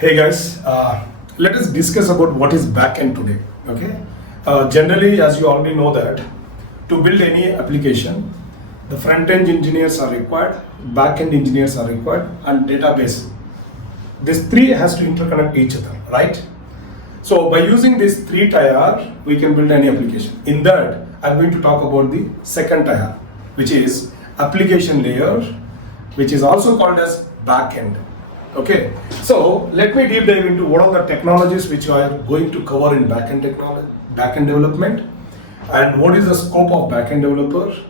Hey guys, let us discuss about what is backend today. Okay, generally, as you already know that to build any application, the front-end engineers are required, back-end engineers are required, and database. These three has to interconnect each other, right? So by using this three tier, we can build any application. In that, I'm going to talk about the second tier, which is application layer, which is also called as backend. Okay, so let me deep dive into what are the technologies which I are going to cover in backend technology, backend development, and what is the scope of backend developer,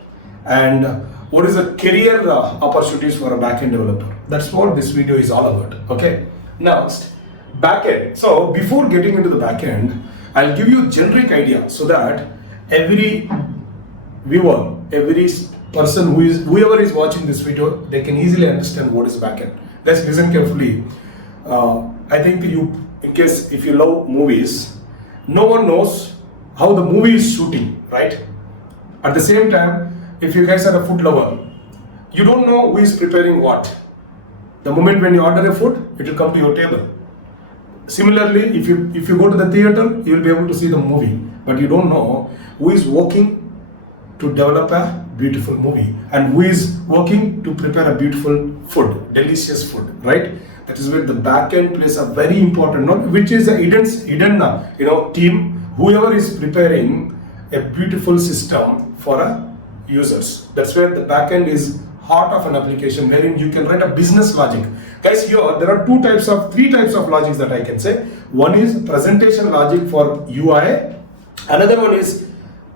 and what is the career opportunities for a backend developer. That's what this video is all about. Okay, next, backend. So before getting into the backend, I'll give you a generic idea so that every viewer, every person whoever is watching this video, they can easily understand what is backend. Let's listen carefully. I think in case if you love movies, no one knows how the movie is shooting, right? At the same time, if you guys are a food lover, you don't know who is preparing what. The moment when you order a food, it will come to your table. Similarly, if you go to the theater, you will be able to see the movie, but you don't know who is working to develop a beautiful movie and who is working to prepare a beautiful food, delicious food, right? That is where the backend plays a very important role, which is a hidden team, whoever is preparing a beautiful system for a users. That's where the backend is heart of an application wherein you can write a business logic. Guys, here there are three types of logics that I can say. One is presentation logic for UI, another one is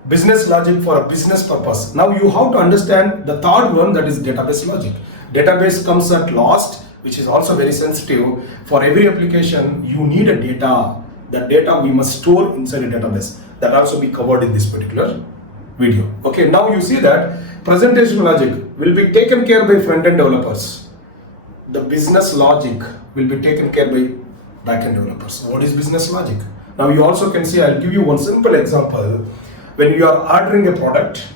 business logic for a business purpose. Now you have to understand the third one, that is database logic. Database comes at last, which is also very sensitive. For every application, you need a data. That data we must store inside a database. That also be covered in this particular video. Okay, now you see that presentation logic will be taken care by front-end developers. The business logic will be taken care by back-end developers. What is business logic? Now you also can see, I'll give you one simple example. When you are ordering a product,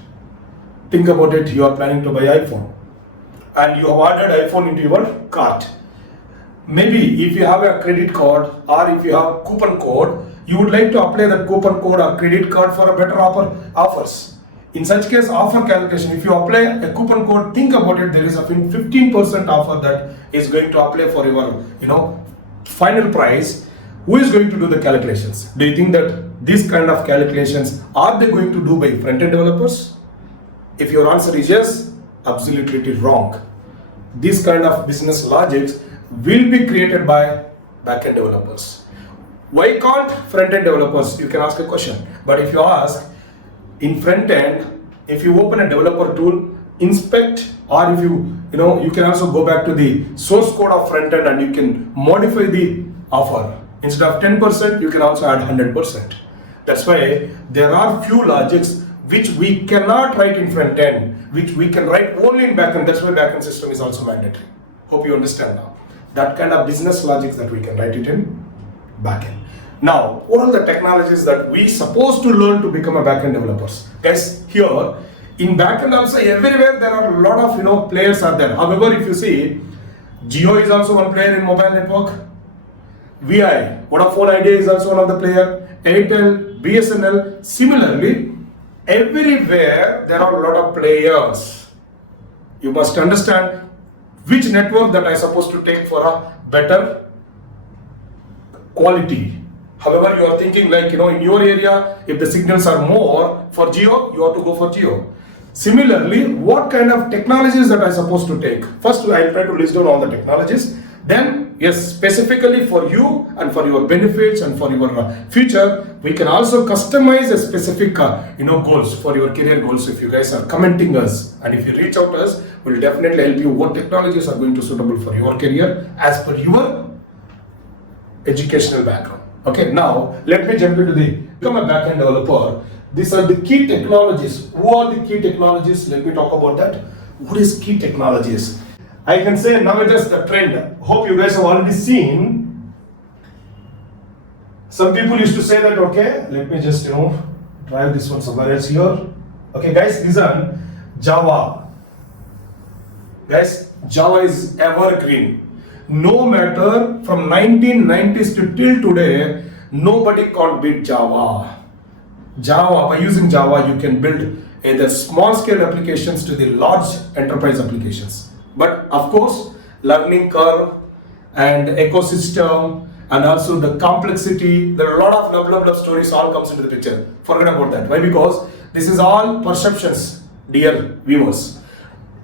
think about it, you are planning to buy iPhone and you have ordered iPhone into your cart. Maybe if you have a credit card or if you have coupon code, you would like to apply that coupon code or credit card for a better offers. In such case, offer calculation, if you apply a coupon code, think about it, there is a 15% offer that is going to apply for your final price. Who is going to do the calculations? Do you think that these kind of calculations are they going to do by front-end developers? If your answer is yes, absolutely wrong. These kind of business logics will be created by back-end developers. Why can't front-end developers? You can ask a question. But if you ask, in front-end, if you open a developer tool, inspect, or if you can also go back to the source code of front-end and you can modify the offer. Instead of 10%, you can also add 100%. That's why there are few logics which we cannot write in front end, which we can write only in backend. That's why backend system is also mandatory. Hope you understand now. That kind of business logics that we can write it in backend. Now, what are the technologies that we supposed to learn to become a backend developers? Guys, here in backend also everywhere there are a lot of players are there. However, if you see, Jio is also one player in mobile network. VI, Vodafone Idea is also one of the player. Airtel, BSNL. Similarly, everywhere there are a lot of players. You must understand which network that I supposed to take for a better quality. However, you are thinking like, in your area, if the signals are more for Jio, you have to go for Jio. Similarly, what kind of technologies that I supposed to take? First, I'll try to list down all the technologies. Then, yes, specifically for you and for your benefits and for your future, we can also customize a specific, goals for your career goals. If you guys are commenting us and if you reach out to us, we'll definitely help you what technologies are going to suitable for your career as per your educational background. Okay, now let me jump into become a backend developer. These are the key technologies. Who are the key technologies? Let me talk about that. What is key technologies? I can say nowadays the trend. Hope you guys have already seen. Some people used to say that, okay, let me just drive this one somewhere else here. Okay, guys, listen, Java. Guys, Java is evergreen. no matter from 1990s to till today, nobody can't beat Java. By using Java, you can build either small scale applications to the large enterprise applications. But of course, learning curve and ecosystem and also the complexity, there are a lot of blah blah stories all comes into the picture. Forget about that. Why? Because this is all perceptions, dear viewers.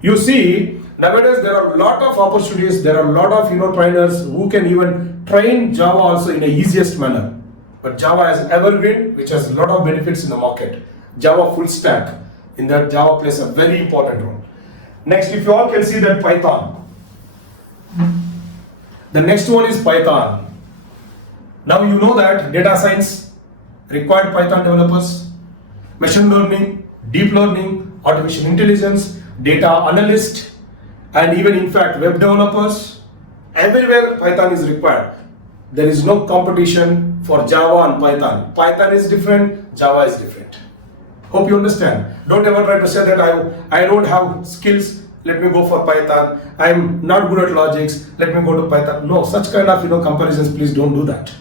You see, nowadays there are a lot of opportunities, there are a lot of trainers who can even train Java also in the easiest manner. But Java is evergreen, which has a lot of benefits in the market. Java full stack, in that Java plays a very important role. Next, if you all can see that Python. The next one is Python. Now you know that data science required Python developers, machine learning, deep learning, artificial intelligence, data analyst, and even in fact web developers. Everywhere Python is required. There is no competition for Java and Python. Python is different, Java is different. Hope you understand. Don't ever try to say that I don't have skills, let me go for Python. I'm not good at logics, let me go to Python. No, such kind of comparisons, please don't do that.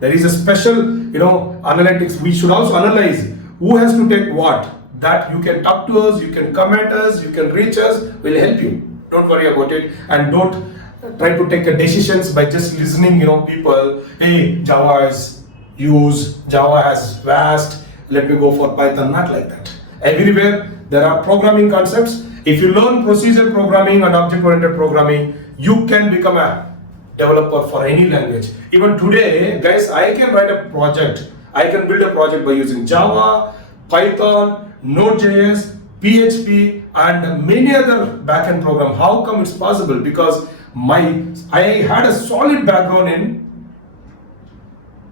There is a special analytics. We should also analyze who has to take what. That you can talk to us, you can comment us, you can reach us, we'll help you. Don't worry about it, and don't try to take decisions by just listening, people, hey, Java is used, Java has vast, let me go for Python, not like that. Everywhere there are programming concepts. If you learn procedure programming and object-oriented programming, you can become a developer for any language. Even today, guys, I can write a project, I can build a project by using Java, Python, Node.js, PHP, and many other backend program. How come it's possible? Because I had a solid background in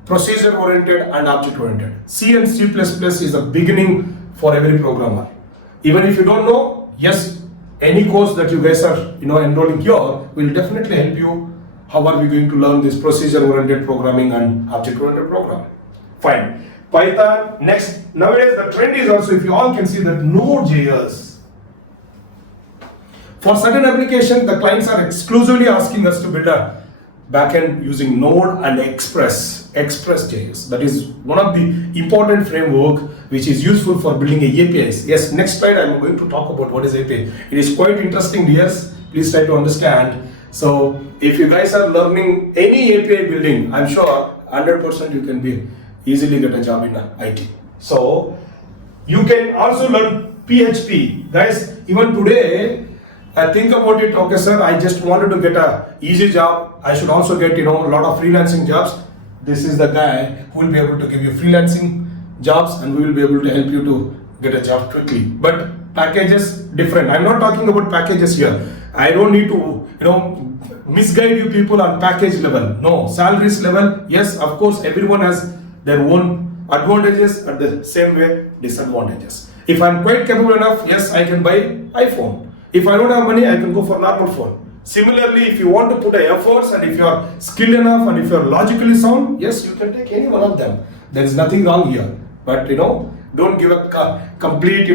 procedure oriented and object oriented. C and C++ is a beginning for every programmer. Even if you don't know, yes, any course that you guys are enrolling here will definitely help you. How are we going to learn this procedure oriented programming and object oriented programming? Fine. Python. Next, nowadays the trend is also, if you all can see, that Node.js. For certain application, the clients are exclusively asking us to build a backend using Node and Express.js. That is one of the important framework which is useful for building APIs. Yes, next slide I am going to talk about what is API. It is quite interesting, dears. Please try to understand. So, if you guys are learning any API building, I'm sure 100% you can easily get a job in IT. So, you can also learn PHP. Guys, even today, think about it, okay sir, I just wanted to get a easy job. I should also get a lot of freelancing jobs. This is the guy who will be able to give you freelancing jobs, and we will be able to help you to get a job quickly. But packages different. I'm not talking about packages here. I don't need to misguide you people on package level. No, salaries level, yes, of course, everyone has their own advantages and the same way disadvantages. If I'm quite capable enough, yes, I can buy iPhone. If I don't have money, I can go for normal phone. Similarly, if you want to put efforts and if you are skilled enough and if you are logically sound, yes, you can take any one of them. There is nothing wrong here. But don't give a complete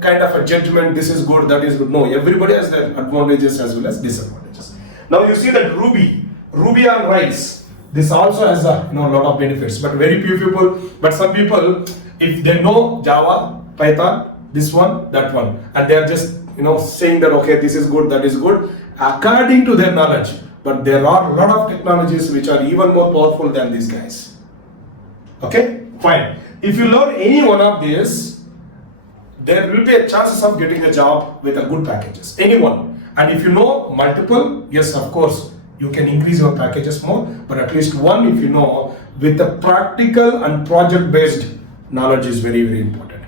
kind of a judgment, this is good, that is good. No, everybody has their advantages as well as disadvantages. Now you see that Ruby on Rails, this also has a lot of benefits, but very few people, but some people, if they know Java, Python, this one, that one, and they are just saying that okay, this is good, that is good, according to their knowledge. But there are a lot of technologies which are even more powerful than these guys. Okay, fine. If you learn any one of these, there will be a chances of getting a job with a good packages. Any one. And if you know multiple, yes, of course, you can increase your packages more, but at least one, if you know, with the practical and project-based knowledge is very, very important.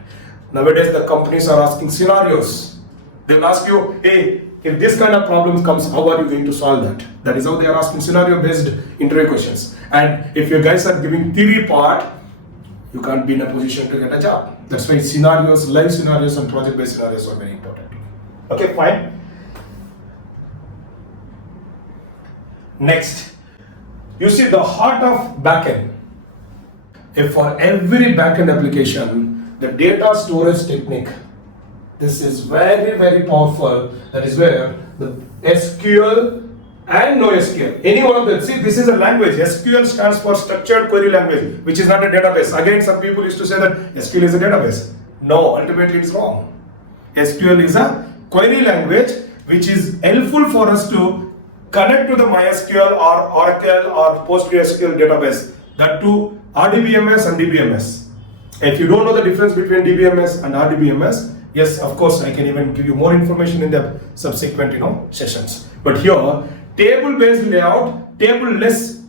Nowadays, the companies are asking scenarios. They will ask you, hey, if this kind of problem comes, how are you going to solve that? That is how they are asking scenario-based interview questions. And if you guys are giving theory part, you can't be in a position to get a job. That's why scenarios, live scenarios and project-based scenarios are very important. Okay, fine. Next, you see the heart of backend. If for every backend application, the data storage technique, this is very, very powerful. That is where the SQL and NoSQL. Any one of them. See, this is a language. SQL stands for Structured Query Language, which is not a database. Again, some people used to say that SQL is a database. No, ultimately it's wrong. SQL is a query language which is helpful for us to connect to the MySQL or Oracle or PostgreSQL database. That too, RDBMS and DBMS. If you don't know the difference between DBMS and RDBMS, yes, of course, I can even give you more information in the subsequent, sessions. But here, table-based layout, table-less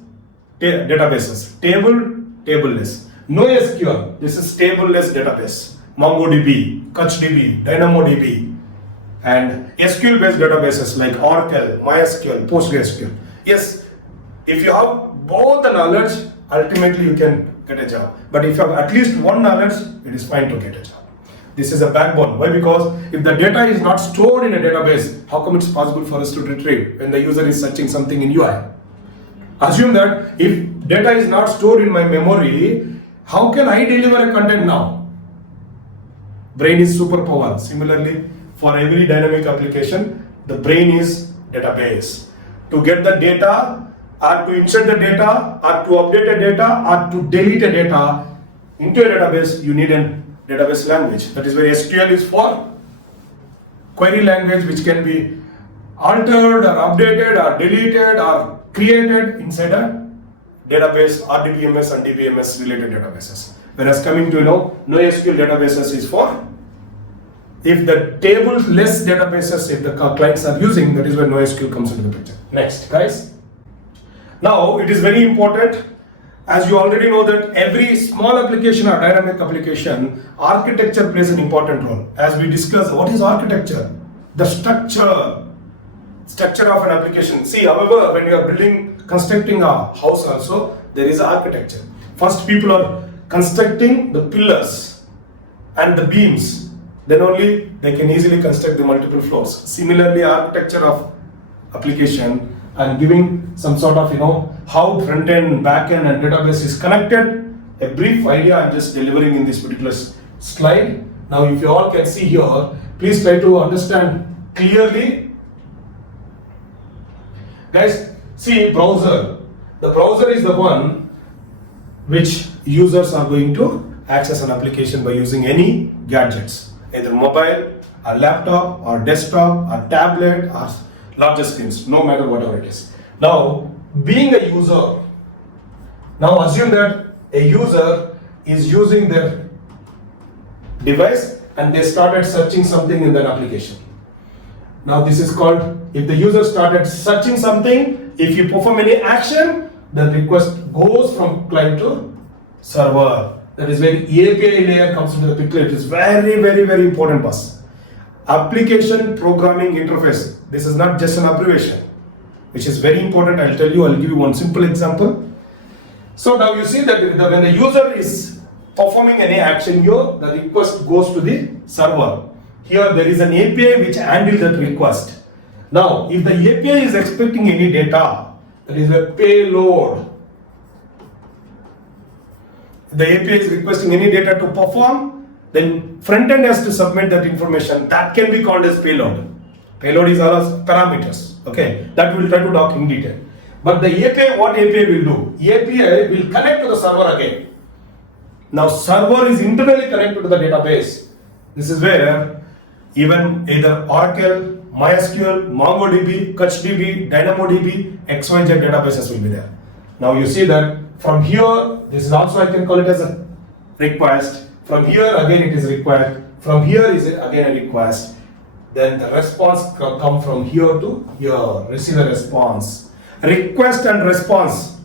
databases. Table-less. NoSQL, this is table-less database. MongoDB, CouchDB, DynamoDB, and SQL-based databases like Oracle, MySQL, PostgreSQL. Yes, if you have both the knowledge, ultimately you can get a job. But if you have at least one knowledge, it is fine to get a job. This is a backbone. Why? Because if the data is not stored in a database, how come it's possible for us to retrieve when the user is searching something in UI? Assume that if data is not stored in my memory, how can I deliver a content now? Brain is superpower. Similarly, for every dynamic application, the brain is database. To get the data, or to insert the data, or to update the data, or to delete the data into a database, you need a database language. That is where SQL is for. Query language which can be altered or updated or deleted or created inside a database, RDBMS and DBMS related databases. Whereas coming to NoSQL databases is for if the table-less databases, if the clients are using, that is where NoSQL comes into the picture. Next, guys. Now, it is very important, as you already know that every small application or dynamic application, architecture plays an important role. As we discussed, what is architecture? The structure of an application. See, however, when you are constructing a house also, there is architecture. First, people are constructing the pillars and the beams. Then only they can easily construct the multiple floors. Similarly, architecture of application and giving some sort of, how front end, back end and database is connected. A brief idea I'm just delivering in this particular slide. Now, if you all can see here, please try to understand clearly. Guys, see browser. The browser is the one which users are going to access an application by using any gadgets, either mobile, or laptop, or desktop, or tablet, or larger screens, no matter whatever it is. Now, being a user, now assume that a user is using their device and they started searching something in that application. Now, this is called, if the user started searching something, if you perform any action, the request goes from client to server. That is where API layer comes into the picture. It is very, very, very important bus. Application Programming Interface. This is not just an abbreviation, which is very important. I'll tell you, I'll give you one simple example. So now you see that when the user is performing any action here, the request goes to the server. Here there is an API which handles that request. Now, if the API is expecting any data, that is a payload. The API is requesting any data to perform, then front end has to submit that information. That can be called as payload. Payload is all parameters. Okay, that we'll try to talk in detail. But the API, what API will do? API will connect to the server again. Now, server is internally connected to the database. This is where even either Oracle, MySQL, MongoDB, CouchDB, DynamoDB, XYZ databases will be there. Now you see that from here, this is also, I can call it as a request. From here again it is required. From here is again a request. Then the response come from here to here. Receive a response. Request and response.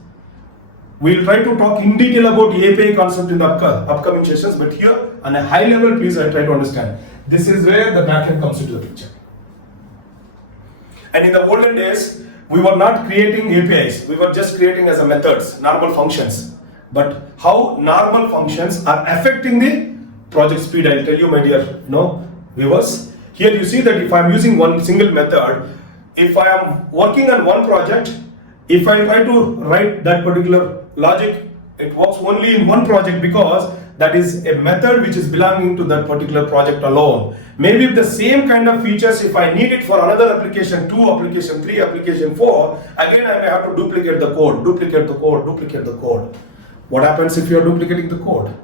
We'll try to talk in detail about the API concept in the upcoming sessions, but here on a high level, please try to understand. This is where the backend comes into the picture. And in the olden days, we were not creating APIs. We were just creating as a methods, normal functions. But how normal functions are affecting the project speed, I'll tell you, my dear viewers. Here you see that if I'm using one single method, if I am working on one project, if I try to write that particular logic, it works only in one project because that is a method which is belonging to that particular project alone. Maybe if the same kind of features, if I need it for another application 2, application 3, application 4, again I may have to duplicate the code, duplicate the code, duplicate the code. What happens if you are duplicating the code?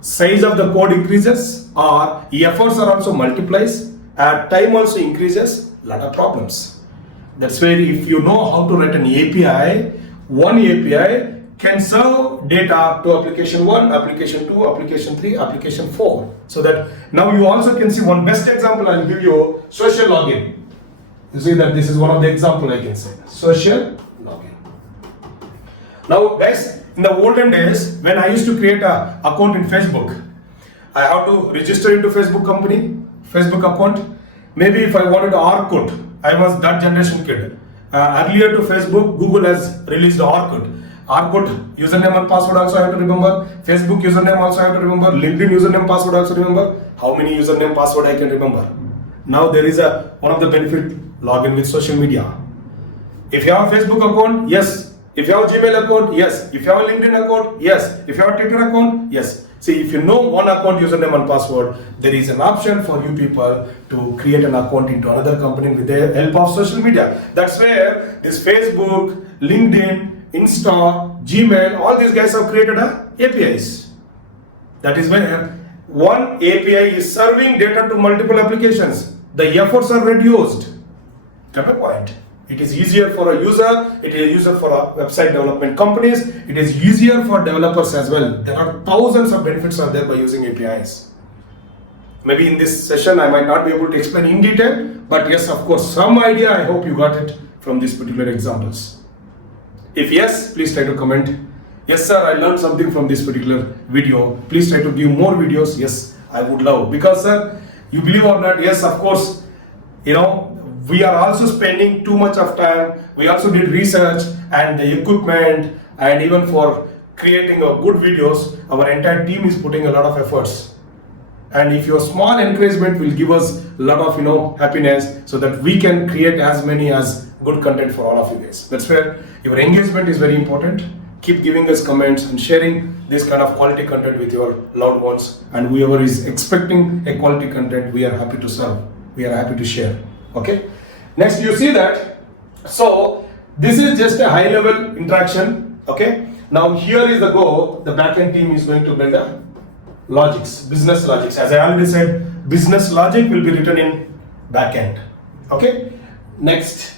Size of the code increases, or efforts are also multiplies, and time also increases, lot of problems. That's where if you know how to write an API, one API can serve data to application 1, application 2, application 3, application 4. So that now you also can see one best example. I'll give you social login. You see that this is one of the example I can say. Social login. Now guys, in the olden days, when I used to create an account in Facebook, I have to register into Facebook company, Facebook account. Maybe if I wanted Orkut, I was that generation kid. Earlier to Facebook, Google has released Orkut. Orkut username and password also I have to remember. Facebook username also I have to remember. LinkedIn username password also remember. How many username password I can remember? Now there is one of the benefit, login with social media. If you have a Facebook account, yes. If you have a Gmail account, yes. If you have a LinkedIn account, yes. If you have a Twitter account, yes. See, if you know one account username and password, there is an option for you people to create an account into another company with the help of social media. That's where this Facebook, LinkedIn, Insta, Gmail, all these guys have created APIs. That is where one API is serving data to multiple applications. The efforts are reduced. Get my point? It is easier for a user, it is easier for website development companies, it is easier for developers as well. There are thousands of benefits are there by using APIs. Maybe in this session I might not be able to explain in detail, but yes, of course, some idea I hope you got it from these particular examples. If yes, please try to comment. Yes sir, I learned something from this particular video. Please try to give more videos. Yes, I would love. Because sir, you believe or not, yes, of course, you know, we are also spending too much of time. We also did research and the equipment, and even for creating a good videos, our entire team is putting a lot of efforts. And if your small encouragement will give us a lot of happiness, so that we can create as many as good content for all of you guys. That's where your engagement is very important. Keep giving us comments and sharing this kind of quality content with your loved ones, and whoever is expecting a quality content, we are happy to serve. We are happy to share. Okay. Next, you see that. So this is just a high level interaction. Okay. Now here is the go. The backend team is going to build a logics, business logics. As I already said, business logic will be written in backend. Okay. Next.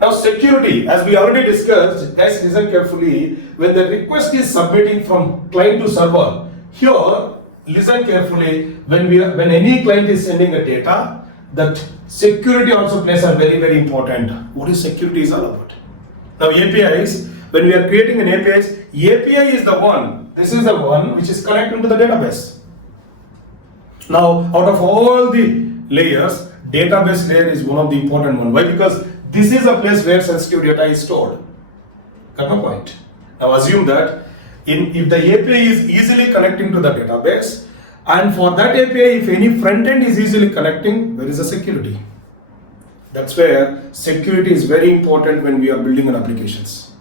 Now security, as we already discussed, guys listen carefully. When the request is submitting from client to server, here listen carefully. When any client is sending a data, that security also plays a very, very important. What is security is all about? Now APIs, when we are creating an API is the one. This is the one which is connecting to the database. Now out of all the layers, database layer is one of the important one. Why? Because this is a place where sensitive data is stored. Got my point? Now assume that if the API is easily connecting to the database, and for that API, if any front end is easily connecting, there is a security. That's where security is very important when we are building an applications.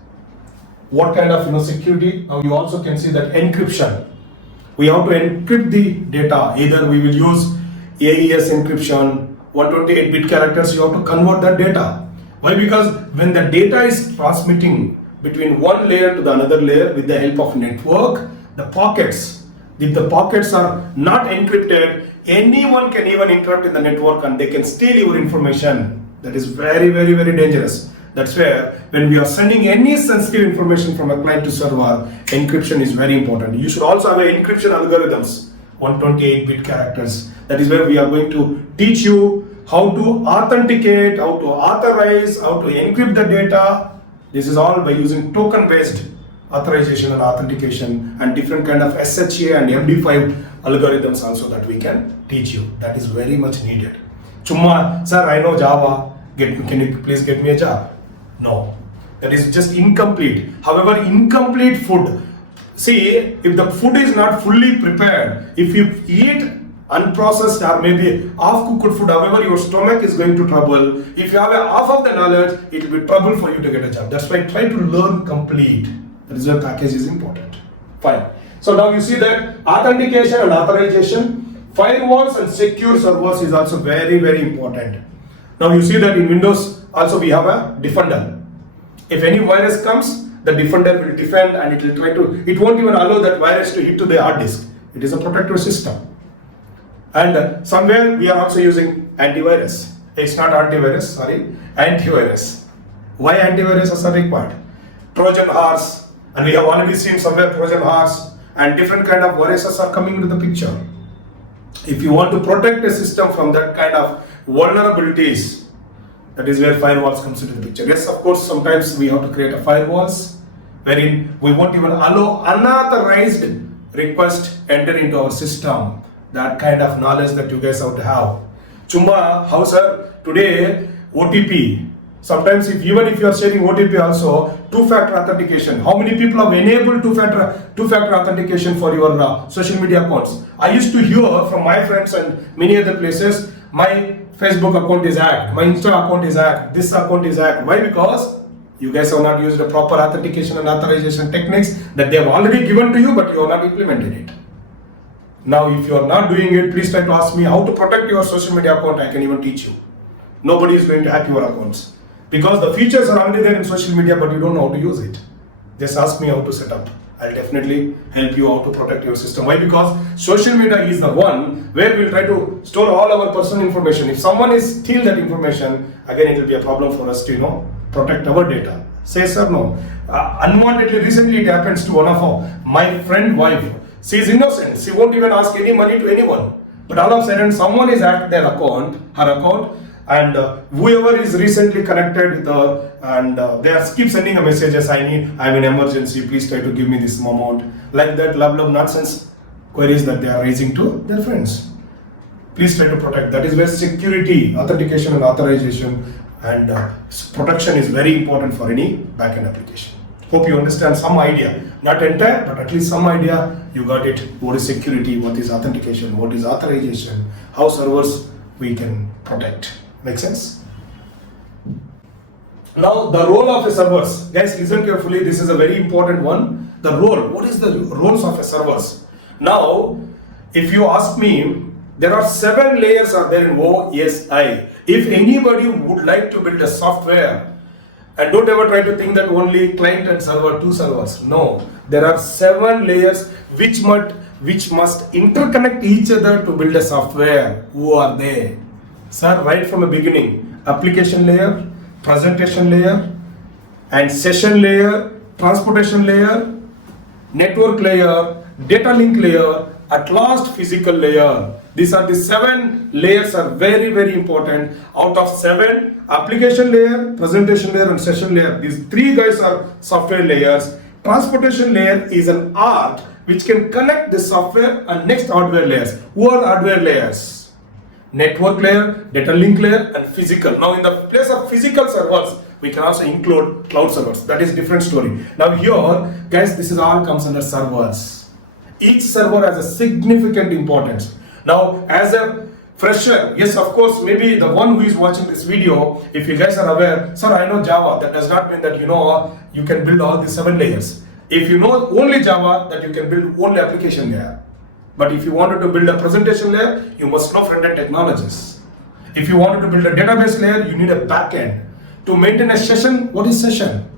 What kind of security? Now you also can see that encryption. We have to encrypt the data. Either we will use AES encryption, 128-bit characters, you have to convert that data. Why? Because when the data is transmitting between one layer to the another layer with the help of network, the pockets, if the pockets are not encrypted, anyone can even interrupt in the network and they can steal your information. That is very, very, very dangerous. That's where when we are sending any sensitive information from a client to server, encryption is very important. You should also have encryption algorithms, 128-bit characters. That is where we are going to teach you how to authenticate, how to authorize, how to encrypt the data. This is all by using token-based authorization and authentication, and different kind of SHA and MD5 algorithms also that we can teach you. That is very much needed. Chumma, sir, I know Java. Can you please get me a job? No, that is just incomplete. However, incomplete food. See, if the food is not fully prepared, if you eat unprocessed or maybe half-cooked food, however, your stomach is going to trouble. If you have half of the knowledge, it will be trouble for you to get a job. That's why try to learn complete. That is why package is important. Fine. So now you see that authentication and authorization, firewalls and secure servers is also very, very important. Now you see that in Windows also we have a defender. If any virus comes, the defender will defend and it will try to, it won't even allow that virus to hit to the hard disk. It is a protective system. And somewhere we are also using antivirus. It's not antivirus, sorry, antivirus. Why antiviruses are required? Trojan horse, and we have already seen somewhere Trojan horse and different kind of viruses are coming into the picture. If you want to protect a system from that kind of vulnerabilities, that is where firewalls comes into the picture. Yes, of course, sometimes we have to create a firewalls wherein we won't even allow unauthorized request enter into our system. That kind of knowledge that you guys have to have. Chumma, how sir, today OTP, sometimes even if you are sharing OTP also, two-factor authentication. How many people have enabled two-factor authentication for your social media accounts? I used to hear from my friends and many other places, my Facebook account is hacked, my Insta account is hacked, this account is hacked. Why? Because you guys have not used the proper authentication and authorization techniques that they have already given to you, but you have not implemented it. Now, if you are not doing it, please try to ask me how to protect your social media account. I can even teach you. Nobody is going to hack your accounts because the features are already there in social media, but you don't know how to use it. Just ask me how to set up. I'll definitely help you how to protect your system. Why? Because social media is the one where we'll try to store all our personal information. If someone is steal that information, again it will be a problem for us to protect our data. Say sir, no. Unwantedly, recently it happens to one of my friend wife. She is innocent. She won't even ask any money to anyone. But all of a sudden, someone is hacked her account, and whoever is recently connected with her, and they keep sending a messages. I'm in emergency. Please try to give me this amount. Like that, love nonsense queries that they are raising to their friends. Please try to protect. That is where security, authentication, and authorization and protection is very important for any backend application. Hope you understand some idea, not entire, but at least some idea. You got it. What is security? What is authentication? What is authorization? How servers we can protect? Make sense? Now the role of a servers. Guys, listen carefully. This is a very important one. The role. What is the roles of a servers? Now, if you ask me, there are 7 layers are there in OSI. If anybody would like to build a software, and don't ever try to think that only client and server, 2 servers. No, there are 7 layers which must interconnect each other to build a software. Who are they? Sir, right from the beginning, application layer, presentation layer, and session layer, transportation layer, network layer, data link layer, at last physical layer. These are the 7 layers are very, very important. Out of 7, application layer, presentation layer and session layer. These 3 guys are software layers. Transportation layer is an art which can connect the software and next hardware layers. Who are hardware layers? Network layer, data link layer and physical. Now in the place of physical servers, we can also include cloud servers. That is different story. Now here, guys, this is all comes under servers. Each server has a significant importance. Now, as a fresher, yes, of course, maybe the one who is watching this video, if you guys are aware, sir, I know Java, that does not mean that you can build all the 7 layers. If you know only Java, that you can build only application layer. But if you wanted to build a presentation layer, you must know front-end technologies. If you wanted to build a database layer, you need a backend. To maintain a session, what is session?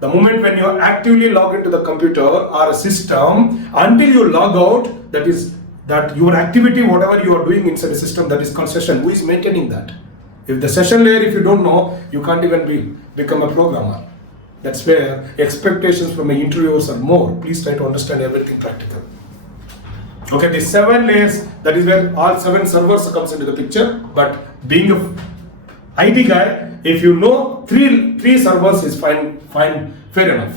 The moment when you actively log into the computer or a system, until you log out, that your activity, whatever you are doing inside the system, that is called session. Who is maintaining that? If the session layer, if you don't know, you can't even become a programmer. That's where expectations from the interviewers are more. Please try to understand everything practical. Okay, the 7 layers, that is where all 7 servers comes into the picture. But being a IT guy, if you know 3 servers is fine, fair enough.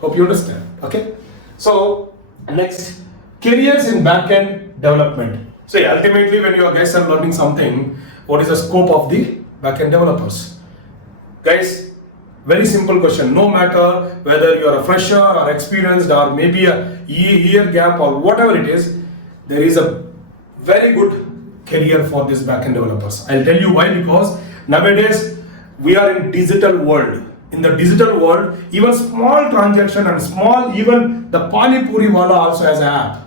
Hope you understand. Okay. So next. Careers in backend development. So ultimately, when you guys are learning something, what is the scope of the backend developers? Guys, very simple question. No matter whether you are a fresher or experienced or maybe a year gap or whatever it is, there is a very good career for these backend developers. I'll tell you why. Because nowadays we are in digital world. in the digital world, even small transaction and small, even the Pani Puri wala also has an app.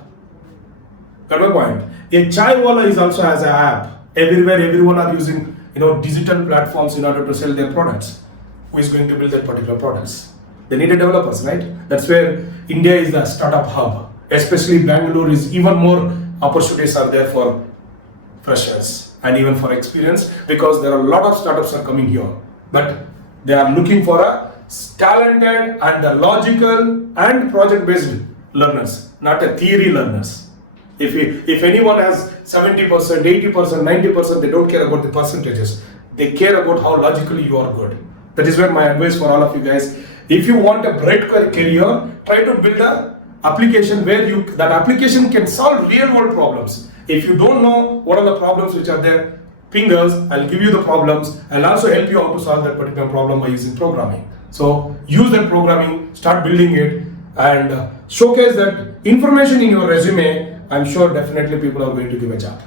Got my point? A chai wala is also has an app. Everywhere, everyone are using digital platforms in order to sell their products. Who is going to build that particular products? They need a developers, right? That's where India is the startup hub. Especially Bangalore is even more opportunities are there for freshers and even for experience, because there are a lot of startups are coming here. But they are looking for a talented and the logical and project-based learners, not a theory learners. If anyone has 70%, 80%, 90%, they don't care about the percentages. They care about how logically you are good. That is where my advice for all of you guys. If you want a bright career, try to build a application where that application can solve real world problems. If you don't know what are the problems which are there, ping us, I'll give you the problems. I'll also help you how to solve that particular problem by using programming. So use that programming, start building it, and showcase that information in your resume. I'm sure definitely people are going to give a job.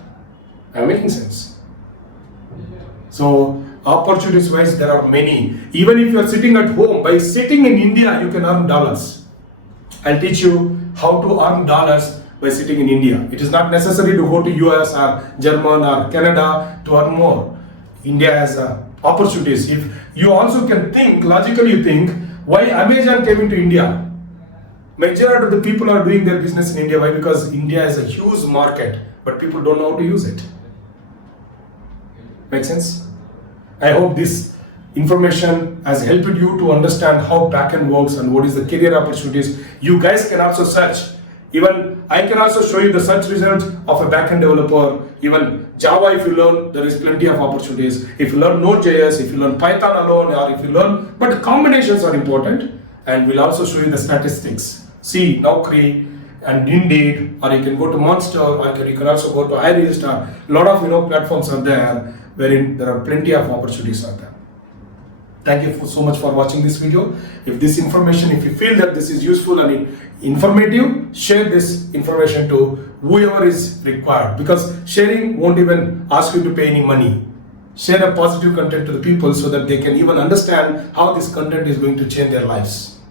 I'm making sense. So opportunities wise, there are many. Even if you are sitting at home, by sitting in India, you can earn dollars. I'll teach you how to earn dollars by sitting in India. It is not necessary to go to US or German or Canada to earn more. India has opportunities. If you also can think, logically think, why Amazon came into India? Majority of the people are doing their business in India. Why? Because India is a huge market, but people don't know how to use it. Make sense? I hope this information has helped you to understand how backend works and what is the career opportunities. You guys can also search. Even I can also show you the search result of a backend developer. Even Java, if you learn, there is plenty of opportunities. If you learn Node.js, if you learn Python alone, or if you learn, but combinations are important. And we'll also show you the statistics. See, Naukri and Indeed, or you can go to Monster, or you can also go to Iris. A lot of platforms are there wherein there are plenty of opportunities are there. Thank you so much for watching this video. If this information, if you feel that this is useful and informative, share this information to whoever is required, because sharing won't even ask you to pay any money. Share a positive content to the people so that they can even understand how this content is going to change their lives.